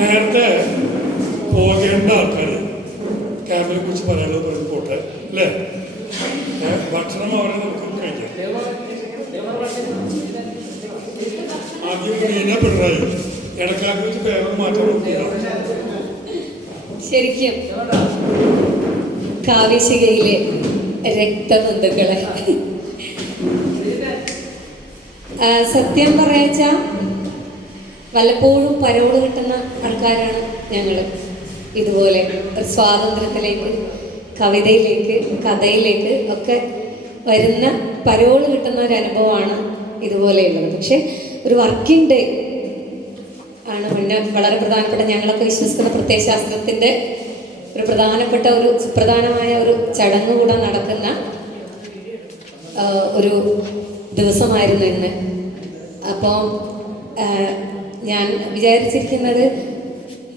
നേരത്തെ പോകേണ്ട ആൾക്കാർ ക്യാമ്പിനെ കുറിച്ച് പറയാനുള്ളത് പറഞ്ഞു പോട്ടെ അല്ലേ? ഭക്ഷണം അവരെ നമുക്ക് കഴിക്കാം. ആദ്യം റീന പിണറായി ഇടക്കാലത്ത് വെച്ച് പേരൊക്കെ മാറ്റാൻ നോക്കില്ല. ശരിക്കും കാവ്യശികയിലെ രക്തബന്ധുക്കളെ സത്യം പറയാച്ച വല്ലപ്പോഴും പരോട് കിട്ടുന്ന ആൾക്കാരാണ് ഞങ്ങൾ. ഇതുപോലെ ഒരു സ്വാതന്ത്ര്യത്തിലേക്ക്, കവിതയിലേക്ക്, കഥയിലേക്ക് ഒക്കെ വരുന്ന പരോട് കിട്ടുന്ന ഒരു അനുഭവമാണ് ഇതുപോലെയുള്ളത്. പക്ഷെ ഒരു വർക്കിംഗ് ഡേ ആണ് പിന്നെ വളരെ പ്രധാനപ്പെട്ട, ഞങ്ങളൊക്കെ വിശ്വസിക്കുന്ന പ്രത്യയശാസ്ത്രത്തിൻ്റെ ഒരു പ്രധാനപ്പെട്ട ഒരു സുപ്രധാനമായ ഒരു ചടങ്ങ് കൂടെ നടക്കുന്ന ഒരു ദിവസമായിരുന്നു ഇന്ന്. അപ്പോൾ ഞാൻ വിചാരിച്ചിരിക്കുന്നത്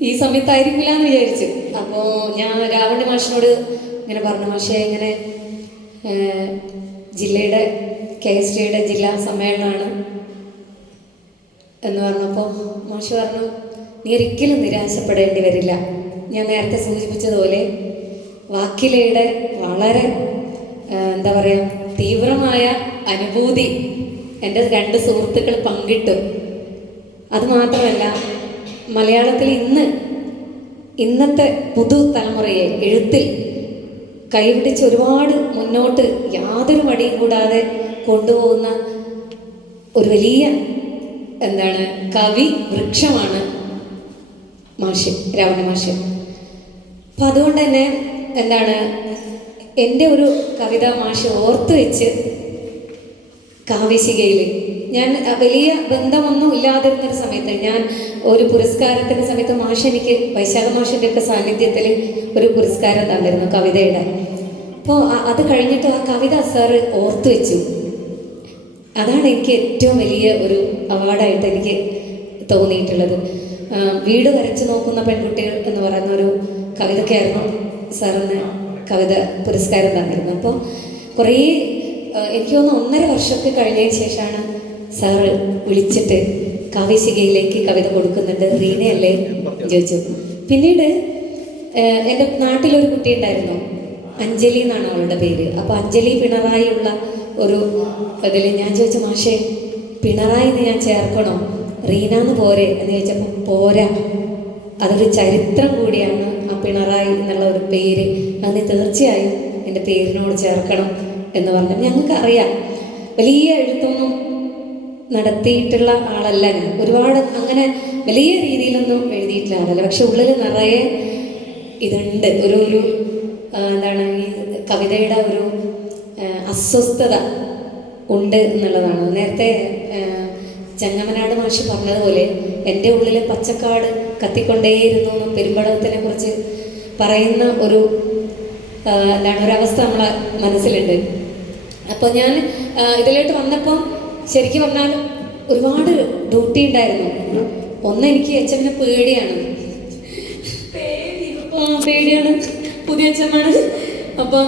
ഈ സമയത്തായിരിക്കില്ല എന്ന് വിചാരിച്ചു. അപ്പോൾ ഞാൻ രാവണ മാഷിനോട് ഇങ്ങനെ പറഞ്ഞു, മാഷേ ഇങ്ങനെ ജില്ലയുടെ KSTയുടെ ജില്ലാ സമ്മേളനമാണ് എന്ന് പറഞ്ഞപ്പോൾ മാഷ് പറഞ്ഞു, നീ ഒരിക്കലും നിരാശപ്പെടേണ്ടി വരില്ല. ഞാൻ നേരത്തെ സൂചിപ്പിച്ചതുപോലെ വാക്കിലയുടെ വളരെ എന്താ പറയുക തീവ്രമായ അനുഭൂതി എൻ്റെ 2 സുഹൃത്തുക്കൾ പങ്കിട്ടു. അതുമാത്രമല്ല, മലയാളത്തിൽ ഇന്നത്തെ പുതുതലമുറയെ എഴുത്തിൽ കൈപിടിച്ച് ഒരുപാട് മുന്നോട്ട് യാതൊരു മടിയും കൂടാതെ കൊണ്ടുപോകുന്ന ഒരു വലിയ കവി വൃക്ഷമാണ് മാഷ്, രാവണ മാഷ്. അപ്പം അതുകൊണ്ട് തന്നെ എൻ്റെ ഒരു കവിത മാഷ് ഓർത്ത് വെച്ച് കാവ്യശികയിൽ ഞാൻ വലിയ ബന്ധമൊന്നും ഇല്ലാതിരുന്നൊരു സമയത്ത് ഞാൻ ഒരു പുരസ്കാരത്തിൻ്റെ സമയത്ത് മാഷ് എനിക്ക് വൈശാഖ മാഷിൻ്റെ ഒക്കെ സാന്നിധ്യത്തിൽ ഒരു പുരസ്കാരം തന്നിരുന്നു കവിതയുടെ. അപ്പോൾ അത് കഴിഞ്ഞിട്ട് ആ കവിത സാറ് ഓർത്ത് വെച്ചു. അതാണ് എനിക്ക് ഏറ്റവും വലിയ ഒരു അവാർഡായിട്ട് എനിക്ക് തോന്നിയിട്ടുള്ളത്. വീട് വരച്ച് നോക്കുന്ന പെൺകുട്ടികൾ എന്ന് പറയുന്ന ഒരു കവിതയ്ക്കായിരുന്നു സാറിന് കവിത പുരസ്കാരം തന്നിരുന്നത്. അപ്പോൾ കുറേ എനിക്ക് തോന്നുന്നു 1.5 വർഷമൊക്കെ കഴിഞ്ഞതിന് ശേഷമാണ് സാറ് വിളിച്ചിട്ട് കാവ്യശികയിലേക്ക് കവിത കൊടുക്കുന്നുണ്ട്, റീനയല്ലേ ചോദിച്ചു. പിന്നീട് എൻ്റെ നാട്ടിലൊരു കുട്ടി ഉണ്ടായിരുന്നു, അഞ്ജലി എന്നാണ് അവളുടെ പേര്. അപ്പോൾ അഞ്ജലി പിണറായി ഉള്ള ഒരു ഇതിൽ ഞാൻ ചോദിച്ചു, മാഷേ പിണറായി എന്ന് ഞാൻ ചേർക്കണോ, റീനാന്ന് പോരെ എന്ന് ചോദിച്ചപ്പോൾ പോരാ, അതൊരു ചരിത്രം കൂടിയാണ് ആ പിണറായി എന്നുള്ള ഒരു പേര്, അത് നീ തീർച്ചയായും എൻ്റെ പേരിനോട് ചേർക്കണം എന്ന് പറഞ്ഞു. ഞങ്ങൾക്കറിയാം വലിയ എഴുത്തൊന്നും നടത്തിയിട്ടുള്ള ആളല്ല ഞാൻ, ഒരുപാട് അങ്ങനെ വലിയ രീതിയിലൊന്നും എഴുതിയിട്ടുള്ള ആളല്ല. പക്ഷെ ഉള്ളിൽ നിറയെ ഇതുണ്ട്, ഒരു ഈ കവിതയുടെ ഒരു അസ്വസ്ഥത ഉണ്ട് എന്നുള്ളതാണ്. നേരത്തെ ചെങ്ങമനാട് മാഷി പറഞ്ഞതുപോലെ എൻ്റെ ഉള്ളിൽ പച്ചക്കാട് കത്തിക്കൊണ്ടേയിരുന്നു എന്നും പെരുമ്പടവത്തിനെ കുറിച്ച് പറയുന്ന ഒരവസ്ഥ നമ്മളെ മനസ്സിലുണ്ട്. അപ്പോൾ ഞാൻ ഇതിലോട്ട് വന്നപ്പോൾ ശരിക്കും പറഞ്ഞാൽ ഒരുപാട് ഡ്യൂട്ടി ഉണ്ടായിരുന്നു. ഒന്ന്, എനിക്ക് HMനെ പേടിയാണ്, പുതിയ HMാണ്. അപ്പം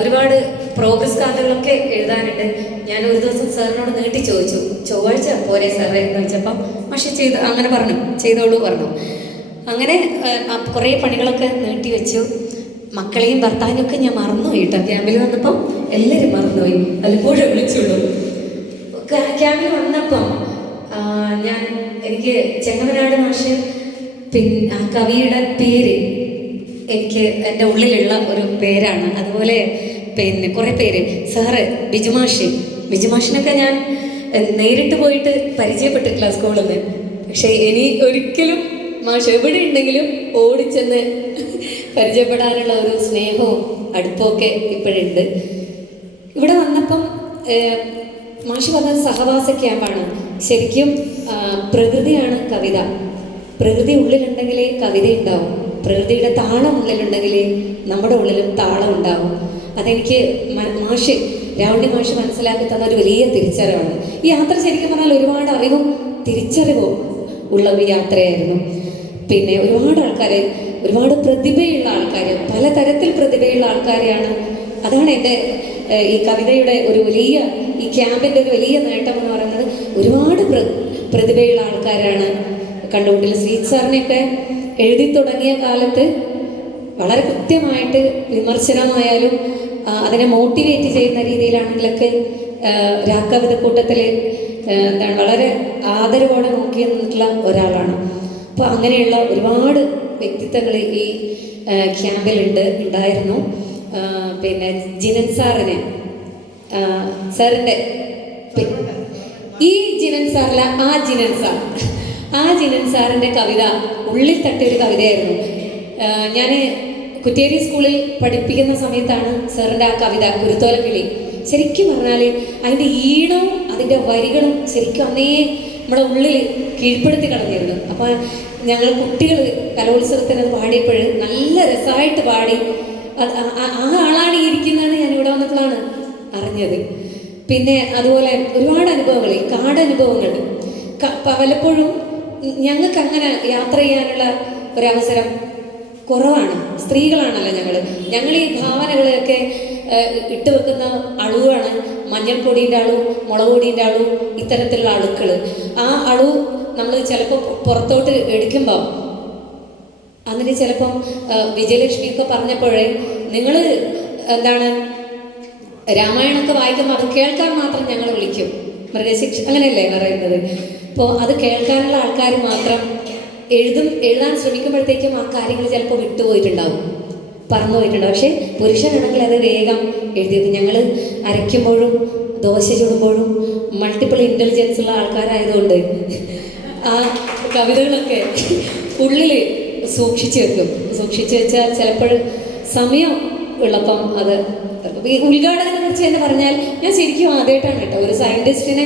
ഒരുപാട് പ്രോഗ്രസ് കാർഡുകളൊക്കെ എഴുതാനുണ്ട്. ഞാൻ ഒരു ദിവസം സാറിനോട് നീട്ടി ചോദിച്ചു, ചൊവ്വാഴ്ച പോരെ സാറേ എന്ന് ചോദിച്ചപ്പം പക്ഷെ അങ്ങനെ പറഞ്ഞു, ചെയ്തോളൂ പറഞ്ഞു. അങ്ങനെ കുറേ പണികളൊക്കെ നീട്ടി വെച്ചു. മക്കളെയും ഭർത്താവിനെയൊക്കെ ഞാൻ മറന്നുപോയി കേട്ടോ. ക്യാമ്പിൽ വന്നപ്പം എല്ലാവരും മറന്നുപോയി, വല്ലപ്പോഴും വിളിച്ചുള്ളൂ. ക്യാമ്പിൽ വന്നപ്പം എനിക്ക് ചെങ്ങമനാട് മാഷ് ആ കവിയുടെ പേര് എനിക്ക് എൻ്റെ ഉള്ളിലുള്ള ഒരു പേരാണ്. അതുപോലെ കുറേ പേര് സാറ് ബിജുമാഷിനൊക്കെ ഞാൻ നേരിട്ട് പോയിട്ട് പരിചയപ്പെട്ടിട്ടില്ല സ്കൂളിൽ നിന്ന്. പക്ഷേ ഇനി ഒരിക്കലും മാഷ് എവിടെ ഉണ്ടെങ്കിലും ഓടിച്ചെന്ന് പരിചയപ്പെടാനുള്ള ഒരു സ്നേഹവും അടുപ്പമൊക്കെ ഇപ്പോഴുണ്ട്. ഇവിടെ വന്നപ്പം മാഷ് പറഞ്ഞത് സഹവാസ ക്യാമ്പാണ്. ശരിക്കും പ്രകൃതിയാണ് കവിത. പ്രകൃതി ഉള്ളിലുണ്ടെങ്കിലേ കവിത ഉണ്ടാവും. പ്രകൃതിയുടെ താളം ഉള്ളിലുണ്ടെങ്കിലേ നമ്മുടെ ഉള്ളിലും താളം ഉണ്ടാവും. അതെനിക്ക് രാവണി മാഷ് മനസ്സിലാക്കി തന്ന ഒരു വലിയ തിരിച്ചറിവാണ്. ഈ യാത്ര ശരിക്കും പറഞ്ഞാൽ ഒരുപാട് അറിവും തിരിച്ചറിവും ഉള്ള ഒരു യാത്രയായിരുന്നു. പിന്നെ ഒരുപാട് പ്രതിഭയുള്ള ആൾക്കാർ, പലതരത്തിൽ പ്രതിഭയുള്ള ആൾക്കാരെയാണ്. അതാണ് എൻ്റെ ഈ കവിതയുടെ ഒരു വലിയ, ഈ ക്യാമ്പിൻ്റെ ഒരു വലിയ നേട്ടം എന്ന് പറയുന്നത്. ഒരുപാട് പ്രതിഭയുള്ള ആൾക്കാരാണ് കണ്ടുമുട്ടില്ല. ശ്രീജിത്ത് സാറിനെയൊക്കെ എഴുതി തുടങ്ങിയ കാലത്ത് വളരെ കൃത്യമായിട്ട് വിമർശനമായാലും അതിനെ മോട്ടിവേറ്റ് ചെയ്യുന്ന രീതിയിലാണെങ്കിലൊക്കെ രാക്കവിതക്കൂട്ടത്തിൽ എന്താണ് വളരെ ആദരവോടെ നോക്കി നിന്നിട്ടുള്ള ഒരാളാണ്. അപ്പോൾ അങ്ങനെയുള്ള ഒരുപാട് വ്യക്തിത്വങ്ങൾ ഈ ഉണ്ടായിരുന്നു. പിന്നെ ജിനൻ സാറിനെ സാറിൻ്റെ ഈ ജിനൻ സാറില്ല, ആ ജിനൻ സാറിൻ്റെ കവിത ഉള്ളിൽ തട്ടിയൊരു കവിതയായിരുന്നു. ഞാൻ കുറ്റേരി സ്കൂളിൽ പഠിപ്പിക്കുന്ന സമയത്താണ് സാറിൻ്റെ ആ കവിത കുരുത്തോലക്കിളി. ശരിക്കും പറഞ്ഞാൽ അതിൻ്റെ ഈണവും അതിൻ്റെ വരികളും ശരിക്കും അന്നേ നമ്മുടെ ഉള്ളിൽ കീഴ്പ്പെടുത്തി കളഞ്ഞിരുന്നു. അപ്പോൾ ഞങ്ങൾ കുട്ടികൾ കലോത്സവത്തിന് അത് പാടിയപ്പോൾ നല്ല രസമായിട്ട് പാടി. ആ ആളാണ് ഈ ഇരിക്കുന്നതെന്ന് ഞാൻ ഇവിടെ വന്നപ്പോഴാണ് അറിഞ്ഞത്. പിന്നെ അതുപോലെ ഒരുപാട് അനുഭവങ്ങൾ, ഈ കാടനുഭവങ്ങൾ പലപ്പോഴും ഞങ്ങൾക്ക് അങ്ങനെ യാത്ര ചെയ്യാനുള്ള ഒരവസരം കുറവാണ്. സ്ത്രീകളാണല്ലോ ഞങ്ങൾ ഈ ഭാവനകളെയൊക്കെ ഇട്ട് വെക്കുന്ന അളുവാണ് മഞ്ഞൾപ്പൊടീൻ്റെ അളു, മുളക് പൊടീൻ്റെ അളു, ഇത്തരത്തിലുള്ള അളുക്കൾ. ആ അളു നമ്മൾ ചിലപ്പോൾ പുറത്തോട്ട് എടുക്കുമ്പോൾ അതിന് ചിലപ്പം വിജയലക്ഷ്മിയൊക്കെ പറഞ്ഞപ്പോഴേ നിങ്ങൾ എന്താണ് രാമായണമൊക്കെ വായിക്കുമ്പോൾ അത് കേൾക്കാൻ മാത്രം ഞങ്ങൾ വിളിക്കും, മൃഗശിക്ഷ അങ്ങനെയല്ലേ പറയുന്നത്. അപ്പോൾ അത് കേൾക്കാനുള്ള ആൾക്കാർ മാത്രം എഴുതാൻ ശ്രമിക്കുമ്പോഴത്തേക്കും ആ കാര്യങ്ങൾ ചിലപ്പോൾ വിട്ടുപോയിട്ടുണ്ടാവും, പറന്നു പോയിട്ടുണ്ടാവും. പക്ഷേ പുരുഷനാണെങ്കിൽ അത് വേഗം എഴുതിയത്. ഞങ്ങൾ അരയ്ക്കുമ്പോഴും ദോശ ചുടുമ്പോഴും മൾട്ടിപ്പിൾ ഇൻ്റലിജൻസ് ഉള്ള ആൾക്കാരായതുകൊണ്ട് ആ കവിതകളൊക്കെ ഉള്ളിൽ സൂക്ഷിച്ചു വെച്ചാൽ ചിലപ്പോൾ സമയം ഉള്ളപ്പം അത് ഈ ഉദ്ഘാടനത്തെ കുറിച്ച് തന്നെ പറഞ്ഞാൽ ഞാൻ ശരിക്കും ആദ്യമായിട്ടാണ് കേട്ടോ ഒരു സയൻറ്റിസ്റ്റിനെ,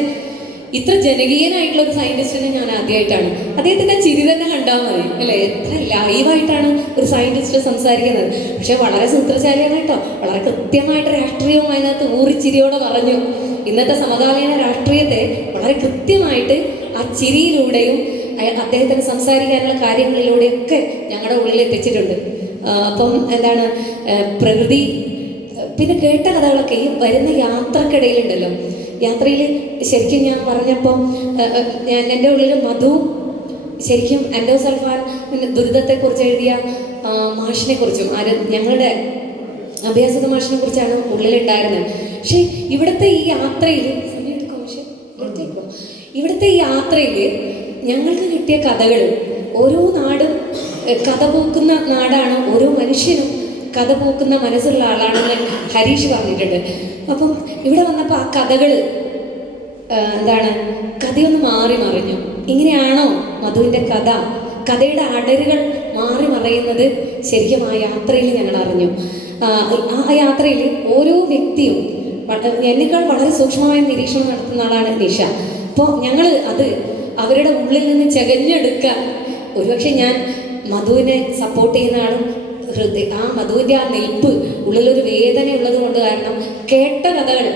ഇത്ര ജനകീയനായിട്ടുള്ള ഒരു സയൻറ്റിസ്റ്റിനെ ഞാൻ ആദ്യമായിട്ടാണ്. അദ്ദേഹത്തിൻ്റെ ചിരി തന്നെ കണ്ടാൽ മതി അല്ലേ, എത്ര ലൈവായിട്ടാണ് ഒരു സയൻറ്റിസ്റ്റ് സംസാരിക്കുന്നത്. പക്ഷെ വളരെ സൂത്രശാലിയാണ് കേട്ടോ, വളരെ കൃത്യമായിട്ട് രാഷ്ട്രീയവും അതിനകത്ത് ഊറിച്ചിരിയോടെ പറഞ്ഞു. ഇന്നത്തെ സമകാലീന രാഷ്ട്രീയത്തെ വളരെ കൃത്യമായിട്ട് ആ ചിരിയിലൂടെയും അദ്ദേഹത്തിന് സംസാരിക്കാനുള്ള കാര്യങ്ങളിലൂടെയൊക്കെ ഞങ്ങളുടെ ഉള്ളിൽ എത്തിച്ചിട്ടുണ്ട്. അപ്പം എന്താണ് പ്രകൃതി, പിന്നെ കേട്ട കഥകളൊക്കെ ഈ വരുന്ന യാത്രക്കിടയിലുണ്ടല്ലോ, യാത്രയിൽ ശരിക്കും ഞാൻ പറഞ്ഞപ്പോൾ എൻ്റെ ഉള്ളിൽ മധു ശരിക്കും എൻഡോസൾഫാൻ ദുരിതത്തെക്കുറിച്ച് എഴുതിയ മാഷിനെ കുറിച്ചും ഞങ്ങളുടെ അഭ്യാസക മാഷിനെ കുറിച്ചാണ് ഉള്ളിലുണ്ടായിരുന്നത്. പക്ഷേ ഇവിടുത്തെ ഈ യാത്രയിൽ ഞങ്ങൾക്ക് കിട്ടിയ കഥകൾ, ഓരോ നാടും കഥ പോക്കുന്ന നാടാണ്, ഓരോ മനുഷ്യനും കഥ പോക്കുന്ന മനസ്സുള്ള ആളാണെന്ന് ഹരീഷ് പറഞ്ഞിട്ടുണ്ട്. അപ്പം ഇവിടെ വന്നപ്പോൾ ആ കഥകൾ എന്താണ് കഥയൊന്ന് മാറി മറിഞ്ഞു. ഇങ്ങനെയാണോ മധുവിൻ്റെ കഥയുടെ അടരുകൾ മാറി മറയുന്നത് ശരിക്കും ആ യാത്രയിൽ ഞങ്ങൾ അറിഞ്ഞു. ആ യാത്രയിൽ ഓരോ വ്യക്തിയും എന്നേക്കാൾ വളരെ സൂക്ഷ്മമായ നിരീക്ഷണം നടത്തുന്ന ആളാണ് നിഷ. അപ്പോൾ ഞങ്ങൾ അത് അവരുടെ ഉള്ളിൽ നിന്ന് ചകഞ്ഞെടുക്കാൻ, ഒരുപക്ഷെ ഞാൻ മധുവിനെ സപ്പോർട്ട് ചെയ്യുന്ന ആളും ആ മധുവിൻ്റെ ആ നിൽപ്പ് ഉള്ളിലൊരു വേദന ഉള്ളത് കൊണ്ട്, കാരണം കേട്ട കഥകൾ,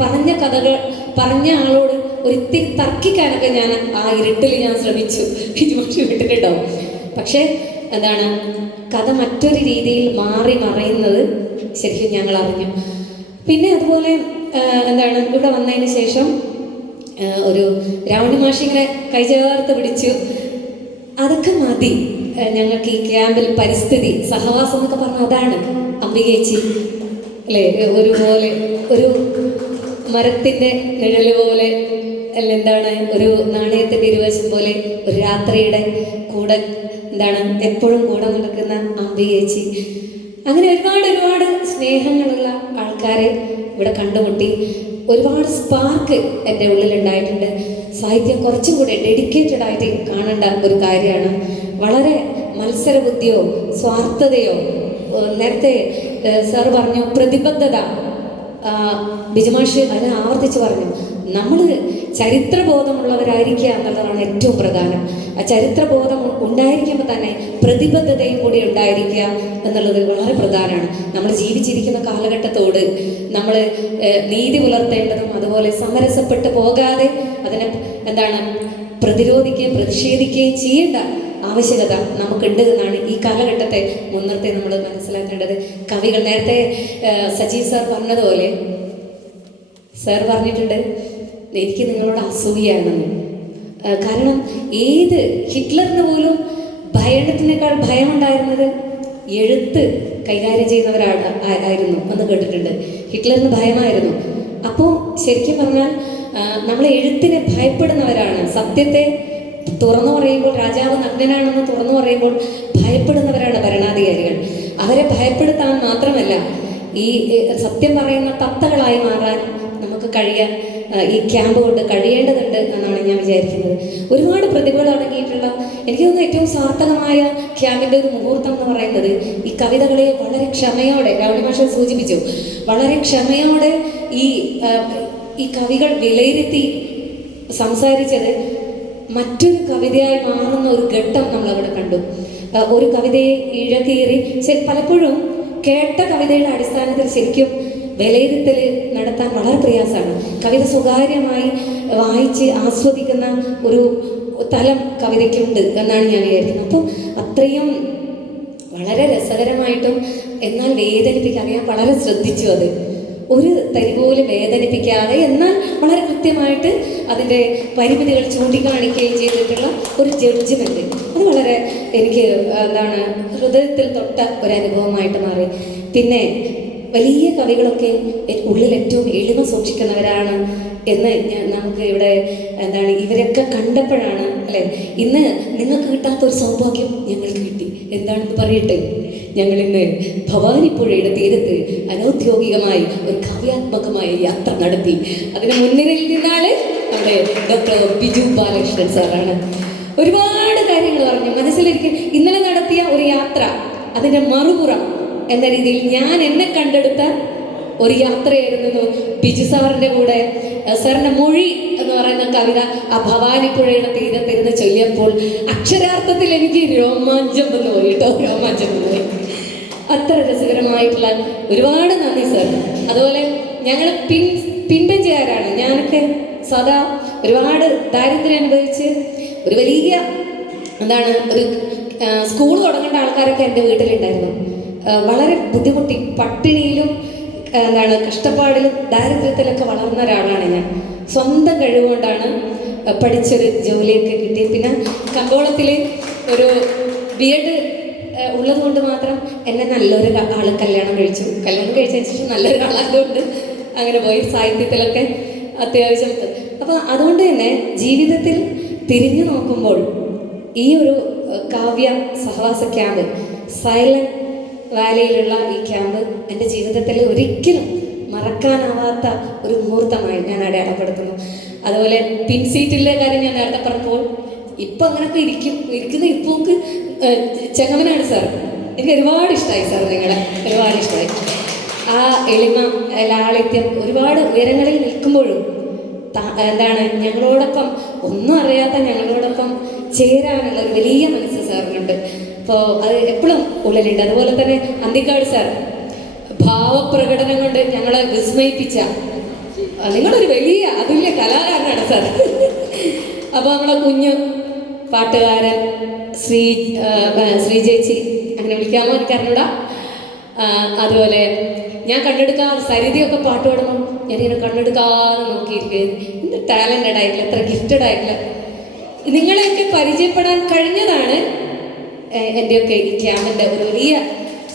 പറഞ്ഞ കഥകൾ പറഞ്ഞ ആളോട് ഒരിത്തിരി തർക്കിക്കാനൊക്കെ ഞാൻ ആ ഇരുട്ടിൽ ഞാൻ ശ്രമിച്ചു, പക്ഷെ വിട്ടിട്ടുണ്ടാവും. പക്ഷേ എന്താണ് കഥ മറ്റൊരു രീതിയിൽ മാറി മറയുന്നത് ശരിക്കും ഞങ്ങൾ അറിഞ്ഞു. പിന്നെ അതുപോലെ എന്താണ് ഇവിടെ വന്നതിന് ശേഷം ഒരു രാവണി മാഷിങ്ങനെ കൈ ചേർത്ത് പിടിച്ചു. അതൊക്കെ മതി ഞങ്ങൾക്ക് ഈ ക്യാമ്പിൽ. പരിസ്ഥിതി സഹവാസം എന്നൊക്കെ പറഞ്ഞാൽ അതാണ് അംബികേച്ചി അല്ലേ, ഒരുപോലെ ഒരു മരത്തിൻ്റെ നിഴല് പോലെ അല്ല, എന്താണ് ഒരു നാണയത്തിൻ്റെ ഇരുവശം പോലെ ഒരു രാത്രിയുടെ കൂടെ എന്താണ് എപ്പോഴും കൂടെ നടക്കുന്ന അംബികേച്ചി. അങ്ങനെ ഒരുപാട് സ്നേഹങ്ങളുള്ള ആൾക്കാരെ ഇവിടെ കണ്ടുമുട്ടി. ഒരുപാട് സ്പാർക്ക് എൻ്റെ ഉള്ളിലുണ്ടായിട്ടുണ്ട്. സാഹിത്യം കുറച്ചും കൂടെ ഡെഡിക്കേറ്റഡ് ആയിട്ട് കാണേണ്ട ഒരു കാര്യമാണ്. വളരെ മത്സരബുദ്ധിയോ സ്വാർത്ഥതയോ, നേരത്തെ സാർ പറഞ്ഞു പ്രതിബദ്ധത, ബിജുമാഷ് അതിനെ ആവർത്തിച്ച് പറഞ്ഞു. നമ്മൾ ചരിത്രബോധമുള്ളവരായിരിക്കുക എന്നുള്ളതാണ് ഏറ്റവും പ്രധാനം. ആ ചരിത്രബോധം ഉണ്ടായിരിക്കുമ്പോൾ തന്നെ പ്രതിബദ്ധതയും കൂടി ഉണ്ടായിരിക്കുക എന്നുള്ളത് വളരെ പ്രധാനമാണ്. നമ്മൾ ജീവിച്ചിരിക്കുന്ന കാലഘട്ടത്തോട് നമ്മൾ നീതി പുലർത്തേണ്ടതും അതുപോലെ സമരസപ്പെട്ട് പോകാതെ അതിനെ എന്താണ് പ്രതിഷേധിക്കുകയും ചെയ്യേണ്ട ആവശ്യകത നമുക്കുണ്ട് എന്നാണ് ഈ കാലഘട്ടത്തെ മുൻനിർത്തി നമ്മൾ മനസ്സിലാക്കേണ്ടത്. കവികൾ നേരത്തെ സജീവ് സാർ പറഞ്ഞതുപോലെ, സാർ പറഞ്ഞിട്ടുണ്ട് എനിക്ക് നിങ്ങളോട് അസൂയാണെന്ന്. കാരണം ഏത് ഹിറ്റ്ലറിന് പോലും ഭയത്തിനേക്കാൾ ഭയമുണ്ടായിരുന്നത് എഴുത്ത് കൈകാര്യം ചെയ്യുന്നവരാണ് ആയിരുന്നു എന്ന് കേട്ടിട്ടുണ്ട്. ഹിറ്റ്ലറിന് ഭയമായിരുന്നു. അപ്പോൾ ശരിക്കും പറഞ്ഞാൽ നമ്മൾ എഴുത്തിനെ ഭയപ്പെടുന്നവരാണ്. സത്യത്തെ തുറന്നു പറയുമ്പോൾ, രാജാവ് നഗ്നനാണെന്ന് തുറന്നു പറയുമ്പോൾ ഭയപ്പെടുന്നവരാണ് ഭരണാധികാരികൾ. അവരെ ഭയപ്പെടുത്താൻ മാത്രമല്ല, ഈ സത്യം പറയുന്ന തത്തകളായി മാറാൻ നമുക്ക് ഈ ക്യാമ്പ് കൊണ്ട് കഴിയേണ്ടതുണ്ട് എന്നാണ് ഞാൻ വിചാരിക്കുന്നത്. ഒരുപാട് പ്രതിഭകൾ അടങ്ങിയിട്ടുള്ള, എനിക്ക് തോന്നുന്നു ഏറ്റവും സാർത്ഥകമായ ക്യാമ്പിൻ്റെ ഒരു മുഹൂർത്തം എന്ന് പറയുന്നത് ഈ കവിതകളെ വളരെ ക്ഷമയോടെ, രാവണി മാഷ സൂചിപ്പിച്ചു, വളരെ ക്ഷമയോടെ ഈ കവികൾ വിലയിരുത്തി സംസാരിച്ചത് മറ്റൊരു കവിതയായി മാറുന്ന ഒരു ഘട്ടം നമ്മളവിടെ കണ്ടു. ഒരു കവിതയെ ഇഴകീറി പലപ്പോഴും കേട്ട കവിതയുടെ അടിസ്ഥാനത്തിൽ ശരിക്കും വിലയിരുത്തൽ നടത്താൻ വളരെ പ്രയാസമാണ്. കവിത സ്വകാര്യമായി വായിച്ച് ആസ്വദിക്കുന്ന ഒരു തലം കവിതയ്ക്കുണ്ട് എന്നാണ് ഞാൻ വിചാരിക്കുന്നത്. അപ്പോൾ അത്രയും വളരെ രസകരമായിട്ടും എന്നാൽ വേദനിപ്പിക്കാതെ ഞാൻ വളരെ ശ്രദ്ധിച്ചു. അത് ഒരു തരി പോലും വേദനിപ്പിക്കാതെ എന്നാൽ വളരെ കൃത്യമായിട്ട് അതിൻ്റെ പരിമിതികൾ ചൂണ്ടിക്കാണിക്കുകയും ചെയ്തിട്ടുള്ള ഒരു ജഡ്ജ്മെൻറ്റ്, അത് വളരെ എനിക്ക് ഹൃദയത്തിൽ തൊട്ട ഒരനുഭവമായിട്ട് മാറി. പിന്നെ വലിയ കവികളൊക്കെ ഉള്ളിൽ ഏറ്റവും എളിമ സൂക്ഷിക്കുന്നവരാണ് എന്ന് നമുക്ക് ഇവിടെ ഇവരൊക്കെ കണ്ടപ്പോഴാണ് അല്ലേ, ഇന്ന് നിങ്ങൾക്ക് കിട്ടാത്തൊരു സൗഭാഗ്യം ഞങ്ങൾക്ക് കിട്ടി. എന്താണെന്ന് പറയട്ടെ, ഞങ്ങളിന്ന് ഭവാനിപ്പുഴയുടെ തീരത്ത് അനൗദ്യോഗികമായി ഒരു കാവ്യാത്മകമായ യാത്ര നടത്തി. അതിന് മുൻനിരയിൽ നിന്നാണ് നമ്മുടെ ഡോക്ടർ ബിജു ബാലകൃഷ്ണൻ സാറാണ്. ഒരുപാട് കാര്യങ്ങൾ പറഞ്ഞു. മനസ്സിലേക്ക് ഇന്നലെ നടത്തിയ ഒരു യാത്ര, അതിൻ്റെ മറുപുറം എന്ന രീതിയിൽ ഞാൻ എന്നെ കണ്ടെടുത്ത ഒരു യാത്രയായിരുന്നു ബിജു സാറിൻ്റെ കൂടെ. സാറിൻ്റെ മൊഴി എന്ന് പറയുന്ന കവിത ആ ഭവാനിപ്പുഴയുടെ തീരത്തിരുന്ന് ചൊല്ലിയപ്പോൾ അക്ഷരാർത്ഥത്തിൽ എനിക്ക് രോമാഞ്ചം വന്നു പോയി കേട്ടോ, രോമാഞ്ചം വന്നു പോയി. അത്ര രസകരമായിട്ടുള്ള ഒരുപാട് നന്ദി സാർ. അതുപോലെ ഞങ്ങൾ പിൻബെഞ്ചുകാരാണ്. ഞാനൊക്കെ സദാ ഒരുപാട് ദാരിദ്ര്യം അനുഭവിച്ച് ഒരു വലിയ ഒരു സ്കൂൾ തുടങ്ങേണ്ട ആൾക്കാരൊക്കെ എൻ്റെ വീട്ടിലുണ്ടായിരുന്നു. വളരെ ബുദ്ധിമുട്ടി പട്ടിണിയിലും കഷ്ടപ്പാടിലും ദാരിദ്ര്യത്തിലൊക്കെ വളർന്ന ഒരാളാണ് ഞാൻ. സ്വന്തം കഴിവുകൊണ്ടാണ് പഠിച്ചൊരു ജോലിയൊക്കെ കിട്ടി. പിന്നെ കമ്പോളത്തിൽ ഒരു BEd ഉള്ളത് കൊണ്ട് മാത്രം എന്നെ നല്ലൊരു ആൾ കല്യാണം കഴിച്ചതിന് ശേഷം നല്ലൊരു ആളായതുകൊണ്ട് അങ്ങനെ പോയി സാഹിത്യത്തിലൊക്കെ അത്യാവശ്യം. അപ്പോൾ അതുകൊണ്ട് തന്നെ ജീവിതത്തിൽ തിരിഞ്ഞു നോക്കുമ്പോൾ ഈ ഒരു കാവ്യ സഹവാസ ക്യാമ്പ്, സൈലന്റ് വാലിയിലുള്ള ഈ ക്യാമ്പ് എൻ്റെ ജീവിതത്തിൽ ഒരിക്കലും മറക്കാനാവാത്ത ഒരു മുഹൂർത്തമായി ഞാൻ അടയാളപ്പെടുത്തുന്നു. അതുപോലെ പിൻസീറ്റിലെ കാര്യം ഞാൻ നേരത്തെ പറഞ്ഞപ്പോൾ ഇപ്പം അങ്ങനെയൊക്കെ ഇരിക്കുന്ന ഇപ്പോക്ക് ചെങ്ങമനാണ് സാർ. എനിക്ക് ഒരുപാട് ഇഷ്ടമായി സാർ, നിങ്ങളെ ഒരുപാട് ഇഷ്ടമായി. ആ എളിമ, ലാളിത്യം, ഒരുപാട് ഉയരങ്ങളിൽ നിൽക്കുമ്പോഴും ഞങ്ങളോടൊപ്പം ഒന്നും അറിയാത്ത ഞങ്ങളോടൊപ്പം ചേരാനുള്ള ഒരു വലിയ മനസ്സ് സാറിനുണ്ട്. അപ്പോൾ അത് എപ്പോഴും ഉള്ളിലുണ്ട്. അതുപോലെ തന്നെ അന്തിക്കാട് സാർ ഭാവപ്രകടനം കൊണ്ട് ഞങ്ങളെ വിസ്മയിപ്പിച്ച നിങ്ങളൊരു വലിയ അതുല്യ കലാകാരനാണ് സാർ. അപ്പോൾ നമ്മളെ കുഞ്ഞു പാട്ടുകാരൻ ശ്രീ ചേച്ചി, അങ്ങനെ വിളിക്കാമോ എനിക്കറിഞ്ഞൂടാ. അതുപോലെ ഞാൻ കണ്ടെടുക്കാതെ സരിതയൊക്കെ പാട്ട് പാടുമ്പോൾ ഞാനിങ്ങനെ കണ്ടെടുക്കാതെ നോക്കിയിരിക്കുകയും എന്ത് ടാലൻറ്റഡ് ആയിട്ടില്ല, എത്ര ഗിഫ്റ്റഡ് ആയിട്ടില്ല. നിങ്ങളെയൊക്കെ പരിചയപ്പെടാൻ കഴിഞ്ഞതാണ് എൻ്റെയൊക്കെ ഈ ക്യാമ്പിൻ്റെ ഒരു വലിയ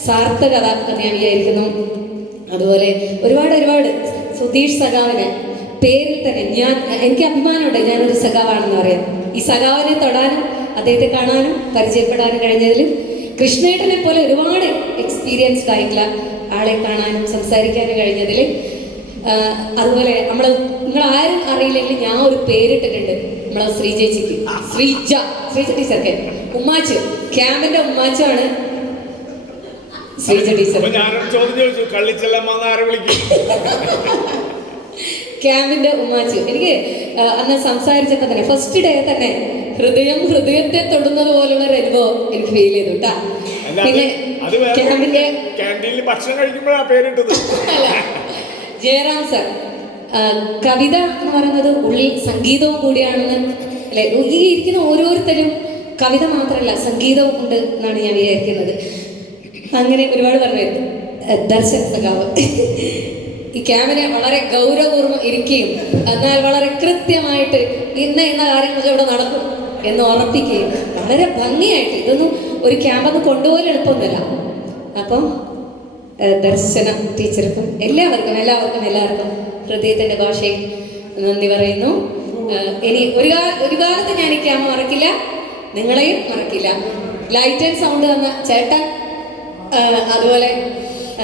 സാർത്ഥകത എന്ന് ഞാൻ വിചാരിക്കുന്നു. അതുപോലെ ഒരുപാട് സുധീഷ് സഖാവിനെ പേരിൽ തന്നെ എനിക്ക് അഭിമാനമുണ്ട്, ഞാനൊരു സഖാവാണെന്ന് പറയാം. ഈ സഖാവിനെ തൊടാനും അദ്ദേഹത്തെ കാണാനും പരിചയപ്പെടാനും കഴിഞ്ഞതിലും കൃഷ്ണേട്ടനെ പോലെ ഒരുപാട് എക്സ്പീരിയൻസ്ഡ് ആയിട്ടുള്ള ആളെ കാണാനും സംസാരിക്കാനും കഴിഞ്ഞതിൽ, അതുപോലെ നിങ്ങളാരും അറിയില്ലെങ്കിൽ ഞാൻ ഒരു പേരിട്ടിട്ടുണ്ട് നമ്മളെ ശ്രീ ചേച്ചിക്ക്, ശ്രീജ ടീച്ചർക്ക്. ഉമ്മാച്ചു, ക്യാമ്പിന്റെ ഉമ്മാച്ചാണ് ശ്രീജ ടീച്ചർ. ക്യാമ്പിന്റെ ഉമ്മാച്ചു. എനിക്ക് അന്ന് സംസാരിച്ചപ്പോൾ തന്നെ ഫസ്റ്റ് ഡേ തന്നെ ഹൃദയത്തെ തൊടുന്നത് പോലുള്ള ഒരു അനുഭവം എനിക്ക് ഫീൽ ചെയ്തു കേട്ടാ. പിന്നെ ക്യാമ്പിന്റെ ക്യാൻറ്റീനിൽ ഭക്ഷണം കഴിക്കുമ്പോഴാണ് പേരിട്ടത്. അല്ല, ജയറാം സർ, കവിത എന്ന് പറയുന്നത് ഉള്ളിൽ സംഗീതവും കൂടിയാണെന്ന് അല്ലെ, ഈ ഇരിക്കുന്ന ഓരോരുത്തരും കവിത മാത്രമല്ല സംഗീതവും ഉണ്ട് എന്നാണ് ഞാൻ വിചാരിക്കുന്നത്. അങ്ങനെ ഒരുപാട് പറഞ്ഞു. ദർശൻ സഖാവ്, ഈ ക്യാമ്പിനെ വളരെ ഗൗരവപൂർവ്വം ഇരിക്കുകയും എന്നാൽ വളരെ കൃത്യമായിട്ട് ഇന്ന കാര്യങ്ങളൊക്കെ ഇവിടെ നടക്കും എന്ന് ഉറപ്പിക്കുകയും വളരെ ഭംഗിയായിട്ട് ഇതൊന്നും ഒരു ക്യാമ്പൊന്നും കൊണ്ടുപോലും എളുപ്പമൊന്നുമില്ല. അപ്പം ദർശന ടീച്ചർക്കും എല്ലാവർക്കും ഹൃദയത്തിൻ്റെ ഭാഷയിൽ നന്ദി പറയുന്നു. ഇനി ഒരു കാലത്ത് ഞാൻ ഈ ക്യാമ്പ് മറക്കില്ല, നിങ്ങളെയും മറക്കില്ല. ലൈറ്റ് ആൻഡ് സൗണ്ട് തന്ന ചേട്ടൻ, അതുപോലെ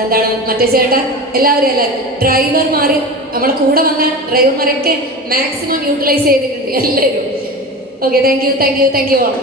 എന്താണ് മറ്റേ ചേട്ടൻ, എല്ലാവരും ഡ്രൈവർമാർ, നമ്മളെ കൂടെ വന്ന ഡ്രൈവർമാരൊക്കെ മാക്സിമം യൂട്ടിലൈസ് ചെയ്തിട്ടുണ്ട് എല്ലാവരും. Okay, thank you all.